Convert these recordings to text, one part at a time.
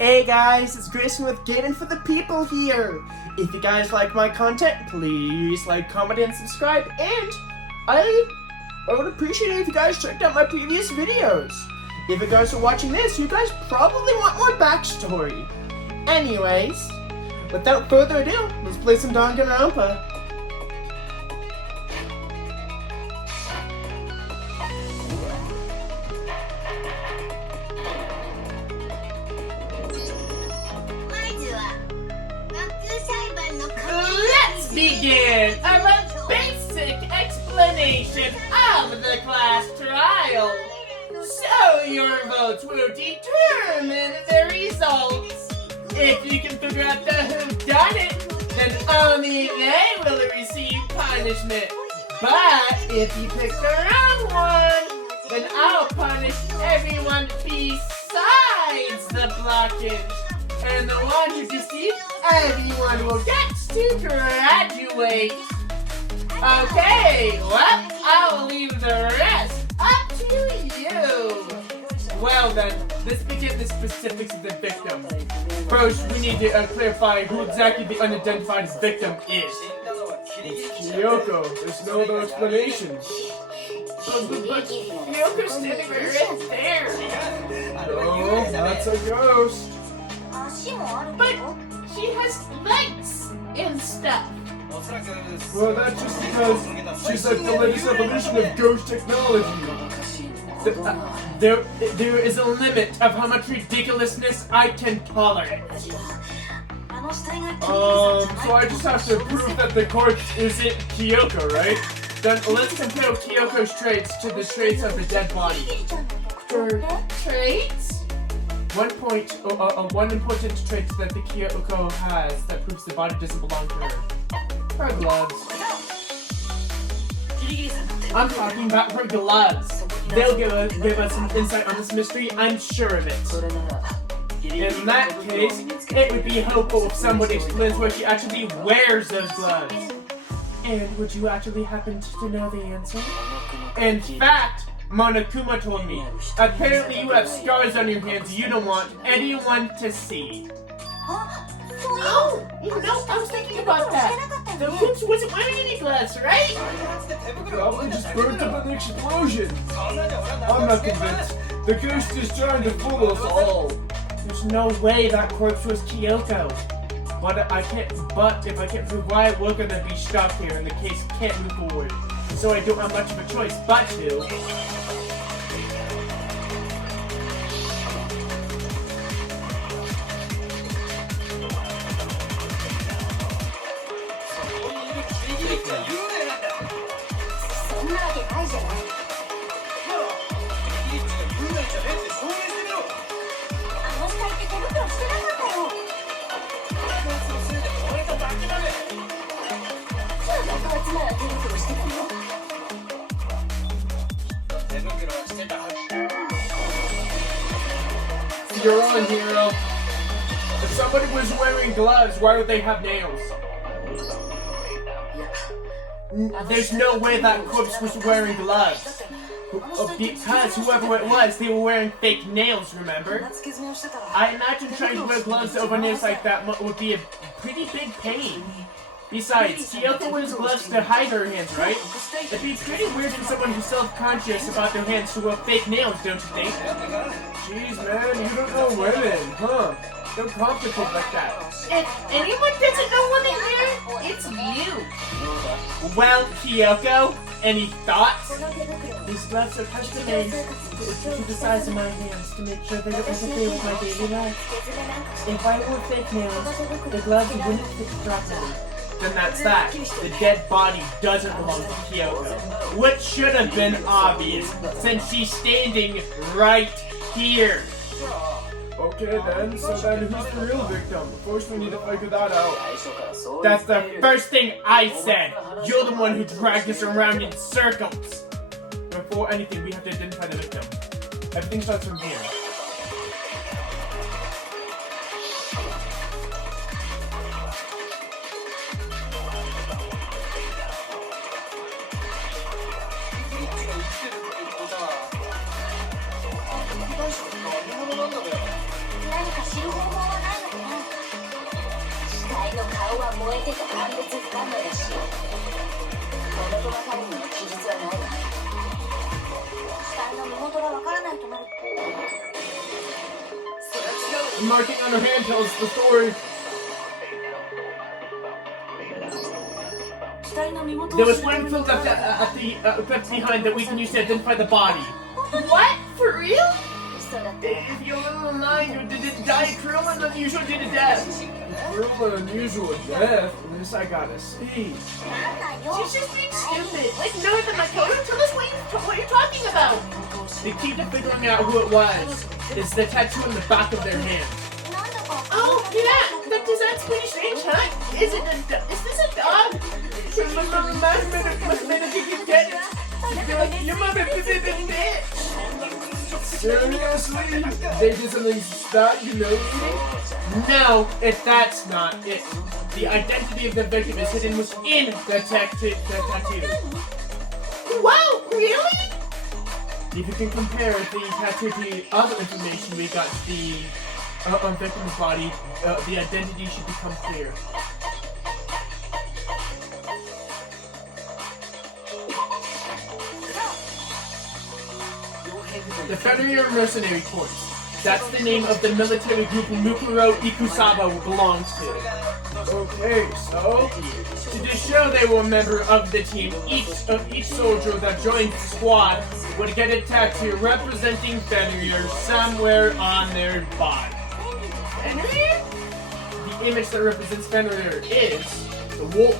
Hey guys, it's Grayson with Gaiden for the People here. If you guys like my content, please like, comment, and subscribe. And I would appreciate it if you guys checked out my previous videos. If you guys are watching this, you guys probably want more backstory. Anyways, without further ado, let's play some Danganronpa. Let's begin a basic explanation of the class trial. So your votes will determine the results. If you can figure out the whodunit, then only they will receive punishment. But if you pick the wrong one, then I'll punish everyone besides the blockage. And the one who deceived everyone will get to graduate. Okay, well, I'll leave the rest up to you. Well then, let's begin the specifics of the victim. First, we need to clarify who exactly the unidentified victim is. It's Kyoko. There's no other explanation. But Kyoko's standing right there. No, that's a ghost. But she has legs and stuff. Well, that's just because she's like the latest evolution of ghost technology. There is a limit of how much ridiculousness I can tolerate. So I just have to prove that the corpse isn't Kyoko, right? Then let's compare Kyoko's traits to the traits of the dead body. Her traits? One important trait that the Kyoko has that proves the body doesn't belong to her. Her gloves. I'm talking about her gloves. They'll give us some insight on this mystery, I'm sure of it. In that case, it would be helpful if somebody explains why she actually wears those gloves. And would you actually happen to know the answer? In fact, Monokuma told me, apparently you have scars on your hands you don't want anyone to see. Oh, I was thinking about that. The Oops wasn't wearing any gloves, right? Probably just burnt up in the explosion. I'm not convinced. The ghost is trying to fool us all. There's no way that corpse was Kyoko. But if I can't prove why, we're gonna be stuck here and the case can't move forward. So I don't have much of a choice but to. You're on, hero. If somebody was wearing gloves, why would they have nails? There's no way that corpse was wearing gloves. Because whoever it was, they were wearing fake nails, remember? I imagine trying to wear gloves over nails like that would be a pretty big pain. Besides, Kyoko wears gloves to hide her hands, right? It'd be pretty weird for someone who's self-conscious about their hands to wear fake nails, don't you think? Jeez, man, you don't know women, huh? They're complicated like that. If anyone doesn't know women here, it's you. Well, Kyoko, any thoughts? These gloves are custom-made to the size of my hands to make sure they don't interfere with my daily life. If I wore fake nails, the gloves wouldn't fit properly. Then that's that. The dead body doesn't belong to Kyoko. Which should have been obvious, since she's standing right here. Okay then, so then who's the real victim? First we need to figure that out. That's the first thing I said. You're the one who dragged us around in circles. Before anything, we have to identify the victim. Everything starts from here. は燃えてて判別不可能だし、身元が彼にも記述はないわ。死体の身元がわからないとなると、それは違う。Marking on her hand tells the story. There was one filled up left behind that we can use to identify the body. What? For real? If you're a little mind, did it die a cruel and unusual did it death? Cruel and unusual death? This I gotta see. She's just being stupid. Like, no, the Makoto, tell us what you're talking about. The key to figuring out who it was is the tattoo on the back of their hand. Oh, yeah, that does that pretty strange, huh? Is this a dog? Your mother bitch. Seriously? They did something that humiliating? No, that's not it. The identity of the victim is hidden within the tattoo. Wow, really? If you can compare the tattoo to the other information we got the victim's body, the identity should become clear. The Federal Mercenary Corps. That's the name of the military group Mukuro Ikusaba belongs to. Okay, so? To just show they were a member of the team, each soldier that joined the squad would get a tattoo representing Fenrir somewhere on their body. Fenrir? The image that represents Fenrir is the wolf.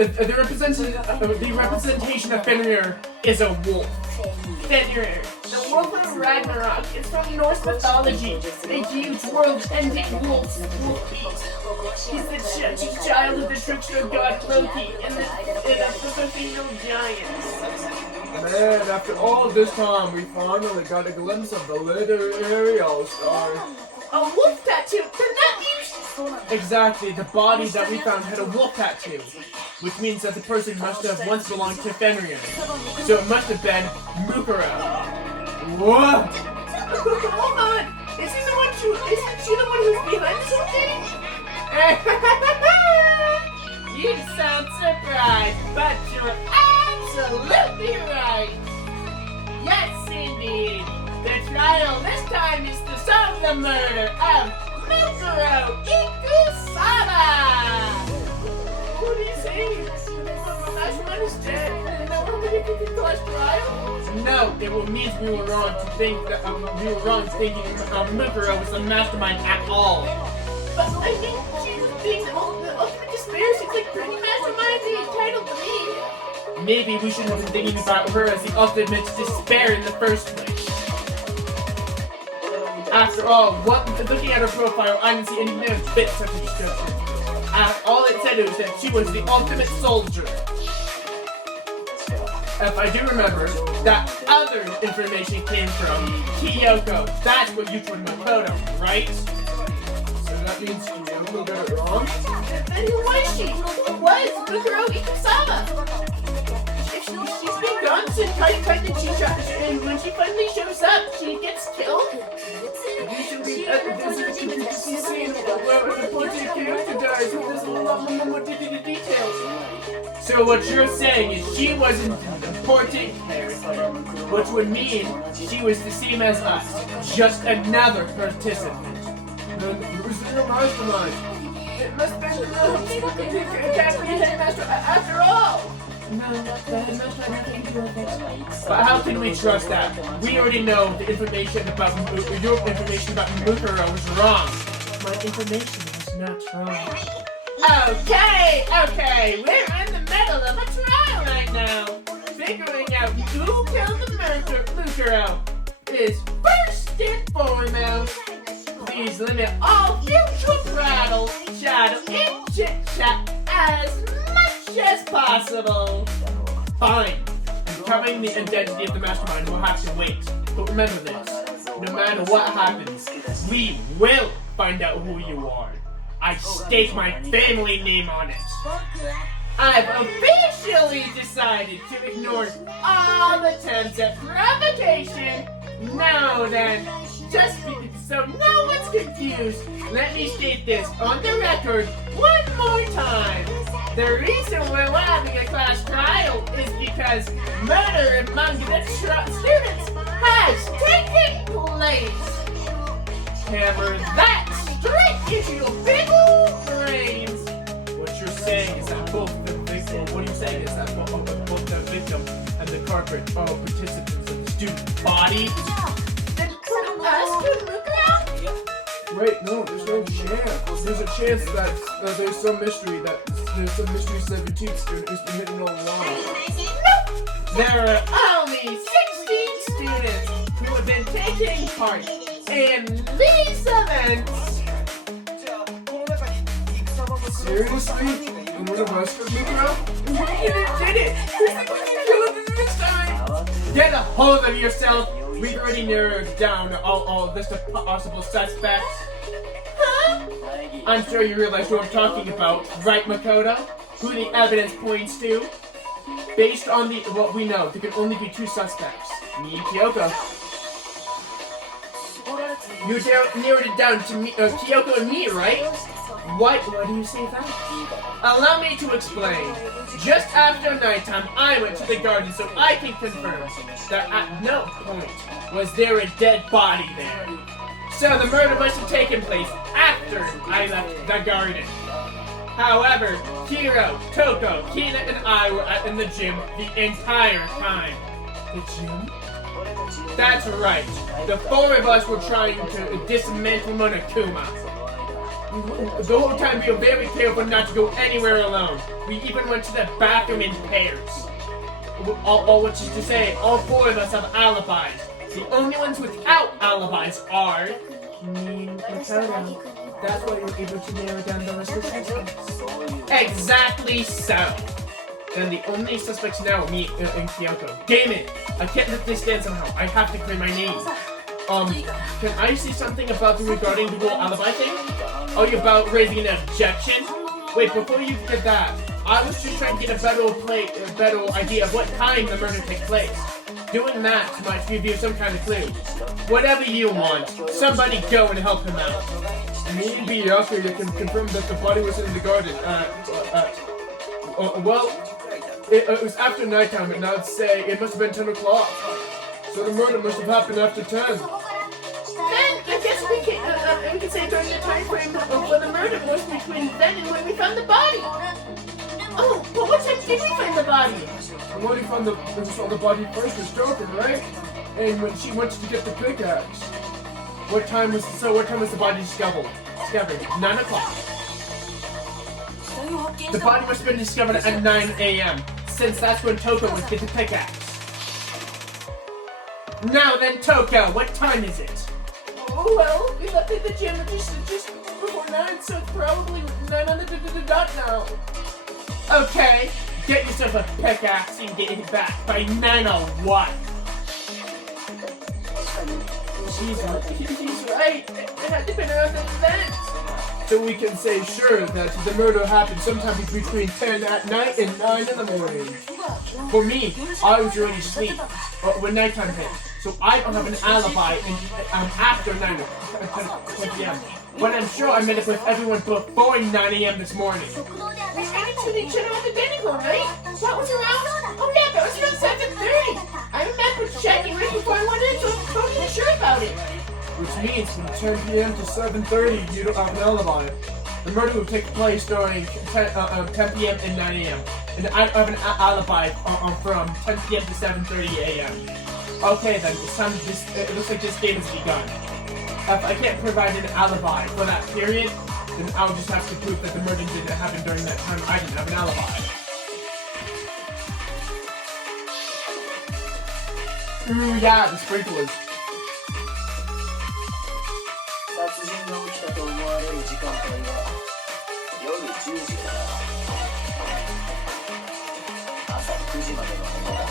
The representation of Fenrir is a wolf. Fenrir, the wolf of Ragnarok. It's from Norse mythology. A huge world-ending wolf beast. He's the child of the trickster god Loki and the female giants. Man, after all this time, we finally got a glimpse of the literary all-star. A wolf tattoo? Then that means... Exactly, the body that we found had a wolf tattoo, which means that the person must have once belonged to Fenrir. So it must have been Mukuro. What? Hold on! Isn't she the one who's behind this whole thing? You sound surprised, but you're absolutely right! Yes, indeed! The trial this time is to solve the murder of Mukuro Ikusaba! What are you saying? The mastermind is dead, and no one will get the last trial? No, it means we were wrong to think that thinking Mukuro was the mastermind at all. But I think she's being the ultimate despair. She's like pretty mastermind entitled to me. Maybe we shouldn't have been thinking about her as the ultimate despair in the first place. After all, looking at her profile, I didn't see any bits of the description. All it said was that she was the ultimate soldier. If I do remember, that other information came from Kyoko. That's what you told my photo, right? So that means Kyoko got it wrong? Then who was she? Who was Mukuro Ikusaba? She's been gone since and when she finally shows up, she gets killed? So what you're saying is she wasn't an important character, which would mean she was the same as us, just another participant. Then who's the real mastermind? It must have been the Captain Headmaster after all! No, the Headmaster had nothing to do with it. But how can we trust that? We already know the information about your information about Mukuro was wrong. My information was not wrong. Okay, we're in the middle of a trial right now. Figuring out who killed the Mukuro is first and foremost. Please limit all future prattle, chatter, and chit-chat as much as possible. Fine. uncovering the identity of the mastermind will have to wait. But remember this, no matter what happens, we will find out who you are. I stake my family name on it. I've officially decided to ignore all attempts at provocation. Now then, so no one's confused, let me state this on the record one more time. The reason we're having a class trial is because murder among the students has taken place. Hammer that straight into your big old brains. What you're saying is that both the victim, both the victim and the culprit are participants of the student body. Then could us could look around? Wait, no, there's no chance. There's a chance that there's some mystery Saint-Baptiste student who's been hidden all along. Nope! There are only 16 students who have been taking part in these events. Seriously? And one of us could look around? You did it! You did it this time! Get a hold of yourself! We've already narrowed down all list of possible suspects. Huh? I'm sure you realize who I'm talking about, right, Makoto? Who the evidence points to? Based on what we know, there can only be two suspects. Me and Kyoko. You narrowed it down to me, Kyoko and me, right? Why do you say that? Allow me to explain. Just after nighttime, I went to the garden so I can confirm that at no point was there a dead body there. So the murder must have taken place after I left the garden. However, Hiro, Toko, Kina, and I were in the gym the entire time. The gym? That's right. The four of us were trying to dismantle Monokuma. The whole time we were very careful not to go anywhere alone. We even went to the bathroom in pairs. Which is to say, all four of us have alibis. The only ones without alibis are me and Makoto. That's why you're able to narrow down the list of suspects. Exactly so. And the only suspects now are me and Kyoko. Damn it! I can't let this stand somehow. I have to clear my name. Can I say something about regarding the whole alibi thing? Are you about raising an objection? Wait, before you get that, I was just trying to get a better idea of what time the murder took place. Doing that might give you some kind of clue. Whatever you want, somebody go and help him out. Me and Byakuya can confirm that the body was in the garden. It was after nighttime, and I'd say it must have been 10 o'clock. So the murder must have happened after 10. Then I guess we can say during the time frame when the murder was between then and when we found the body. Oh, but what time did we find the body? And when we saw the body first was Joker, right? And when she went to get the pickaxe. What time was the body discovered? 9 o'clock. The body must have been discovered at 9 a.m. since that's when Toko would get the pickaxe. Now then, Toko, what time is it? Oh, well, we left at the gym just before 9, so it's probably 9 on the dot now. Okay, get yourself a pickaxe and get it back by 9:01. He's right. It had to be around the event. So we can say sure that the murder happened sometime between 10 at night and 9 in the morning. For me, I was already asleep when nighttime hit, so I don't have an alibi after 10 p.m. But I'm sure I met up with everyone before 9 a.m. this morning. We ran into each other at the dining hall, right? That was around... Oh yeah, that was around 7:30. I remember checking right before I went in, so I'm totally sure about it. Which means from 10 p.m. to 7:30, you don't have an alibi. The murder will take place during 10 p.m. and 9 a.m. And I have an alibi from 10 p.m. to 7:30 a.m. Okay then, it looks like this game has begun. If I can't provide an alibi for that period, then I'll just have to prove that the murder didn't happen during that time I didn't have an alibi. Ooh, yeah, the sprinklers. 殺人が起きたと思われる時間帯は夜10時から朝9時までの間だ。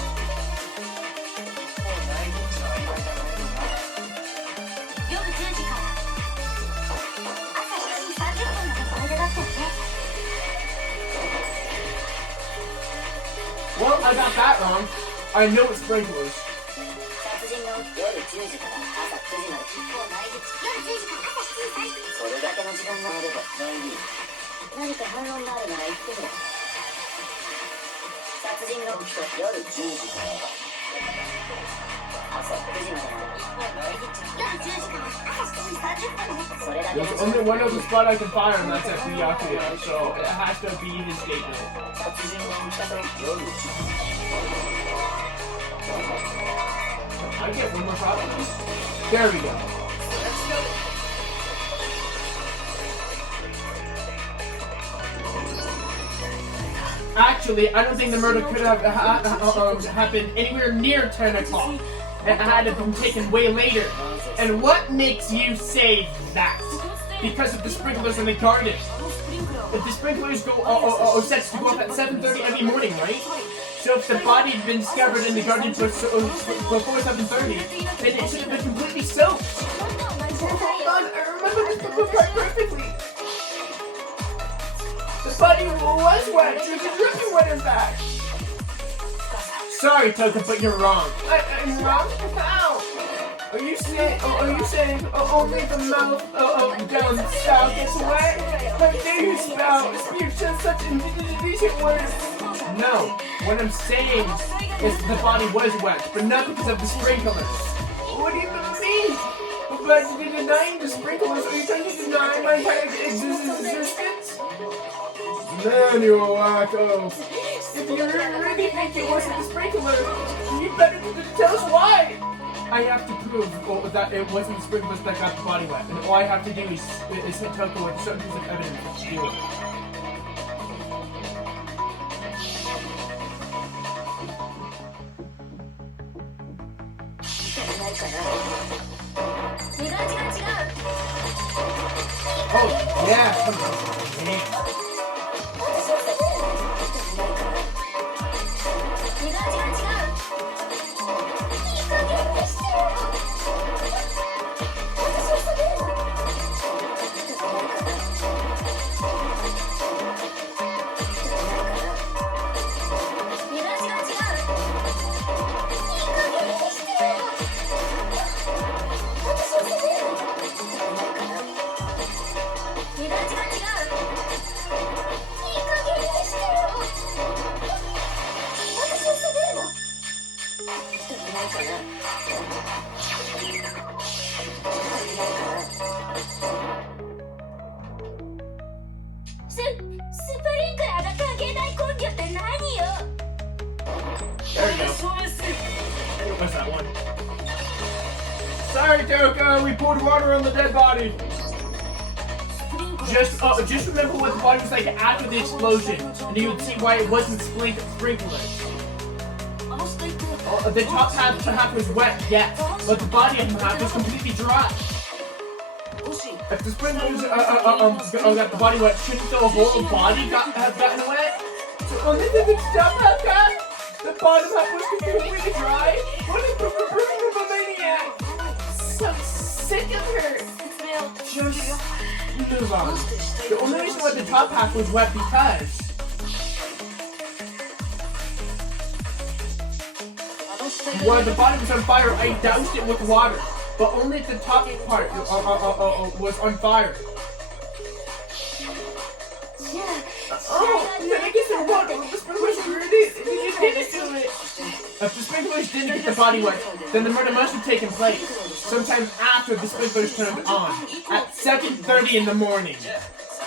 I got that wrong. I know it's sprinklers. 殺人が起き夜10時から朝9時まで結構内日夜10時から朝7時それだけの時間があれば内日何か反論があるなら言ってくれ殺人が起きた夜10時から朝9時までの一方内日夜10時から朝7時30分それだけの There's 時 only 間 one other spot I can fire, and that's at Byakuya, so it has to be his statement. 殺人が起きたと夜10時 I get one more shot on this. There we go. Actually, I don't think the murder could have happened anywhere near 10 o'clock. It had to have been taken way later. And what makes you say that? Because of the sprinklers in the garden. If the sprinklers are set to go up at 7:30 every morning, right? So if the body had been discovered in the garden before 7:30, then it should have been completely soaked. Hold on, I remember this part perfectly. The body was wet. It was dripping wet, in fact. Sorry, Toka, but you're wrong. I'm wrong? How? Are you saying only the mouth down south is wet? How dare you speak just such indecent words? No, what I'm saying is the body was wet, but not because of the sprinklers. What do you mean? But you're denying the sprinklers? Are you trying to deny my entire existence? Man, you're wacko. If you really think it wasn't the sprinkler, you better tell us why. I have to prove that it wasn't the sprinklers that got the body wet, and all I have to do is hit Toko with a certain piece of evidence to steal it. Oh, yeah, come on. Yeah. There we go. What's that one? Sorry, Toko, we poured water on the dead body. Just remember what the body was like after the explosion, and you would see why it wasn't sprinklers. The top half was wet, yes, but the body half was completely dry. If the sprinklers got the body wet, shouldn't the whole body have gotten wet? So only the top half got? The bottom half was completely dry? What is the proof of a maniac? So sick of her. Just move on. The only reason why the top half was wet because while the body was on fire, I doused it with water. But only the top part was on fire. Oh, then I guess it won't. The sprinklers didn't do it. If the sprinklers didn't get the body wet, then the murder must have taken place sometime after the sprinklers turned on, at 7:30 in the morning.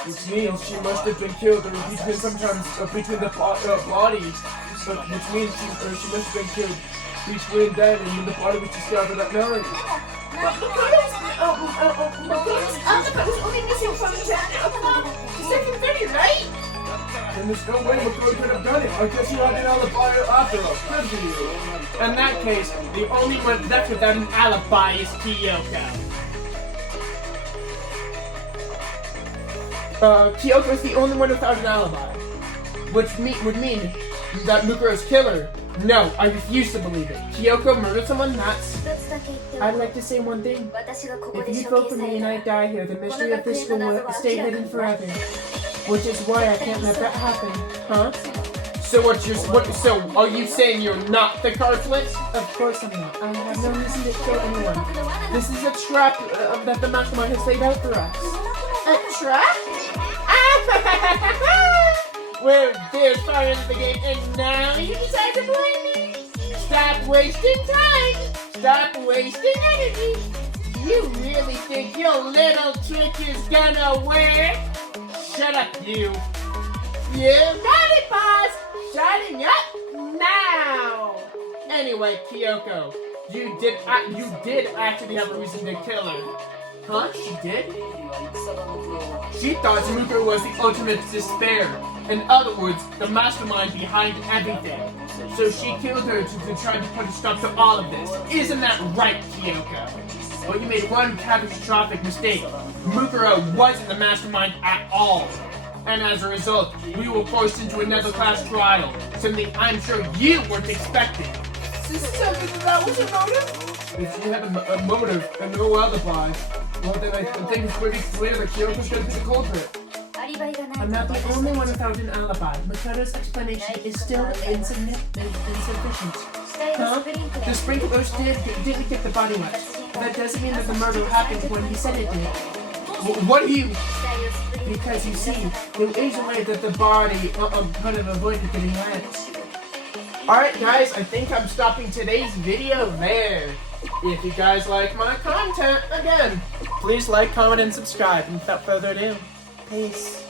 Which means she must have been killed between the body, which means she must have been killed between then and when the body was discovered at night. But Makoto's only missing from 7:30, right? Then there's no way Makoto could have done it. I guess you had an alibi after us. Good for you. In that case, the only one left without an alibi is Kyoko. Kyoko's the only one without an alibi. Which would mean that Mukuro's killer. No, I refuse to believe it. Kyoko murdered someone? That's... I'd like to say one thing. If you vote for me and I die here, the mystery of this school will stay hidden forever. Which is why I can't let that happen. Huh? So are you saying you're not the Carflix? Of course I'm not. I have no reason to kill anyone. This is a trap that the mastermind has laid out for us. A trap? We're this far into the game and now you decide to blame me? Stop wasting time! Stop wasting energy! You really think your little trick is gonna work? Shut up, you! You got it, boss! Shutting up now! Anyway, Kyoko, you did actually have a reason to kill her. Huh? She did? She thought Zamukuro was the ultimate despair. In other words, the mastermind behind everything. So she killed her to try to put a stop to all of this. Isn't that right, Kyoko? Well, you made one catastrophic mistake. Mukuro wasn't the mastermind at all. And as a result, we were forced into another class trial. Something I'm sure you weren't expecting. So that was a motive? If you had a motive and no alibi, well then I think it's pretty clear that Kyoko's gonna be the culprit. I'm not the only one without an alibi. Makoto's explanation is still insufficient. Huh? The sprinklers didn't get the body wet. That doesn't mean that the murder happened when he said it did. What do you... Because you see, there is a way that the body could have avoided getting wet. Alright guys, I think I'm stopping today's video there. If you guys like my content, again, Please like, comment, and subscribe. And without further ado, peace.